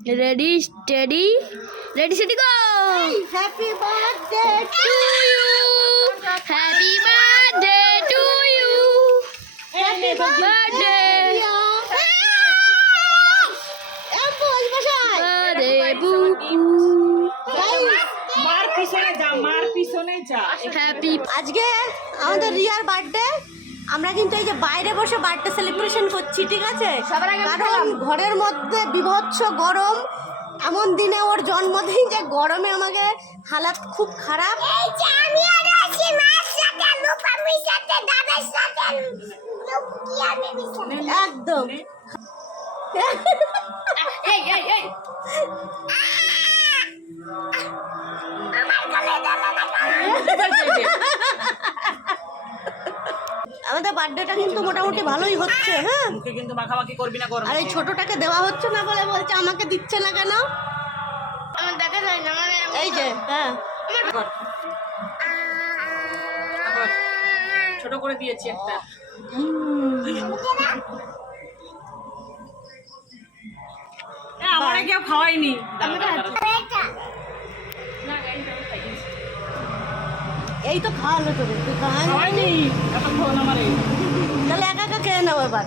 Ready, steady, ready, steady, go! Happy birthday To you, happy birthday to you, Happy birthday, birthday, buku. মার পিছনে যা Happy আজকে আমাদের রিয়ার birthday. আমরা কিন্তু এই যে বাইরে বসে বার্থডে সেলিব্রেশন করছি, ঠিক আছে? কারণ ঘরের মধ্যে বিভৎস গরম, এমন দিনে ওর জন্মদিন যে গরমে আমাকে হালাত খুব খারাপ। একদম আমাদের বার্থডেটা কিন্তু মোটামুটি ভালোই হচ্ছে। হ্যাঁ, মুখে কিন্তু মাখামাখি করবি না গরম। আর এই ছোটটাকে দেওয়া হচ্ছে না বলে বলছে আমাকে দিচ্ছে না কেন? আমার দেখা যায় না মানে এই যে হ্যাঁ, ছোট করে দিয়েছি একটা। আমারে কেউ খাওয়াইনি। এই তো খাওয়ালো তোকে, তুই খাওয়াই খাওয়াইনি এতক্ষণ আমারে। তাহলে একা একা খেয়ে নাও এবার।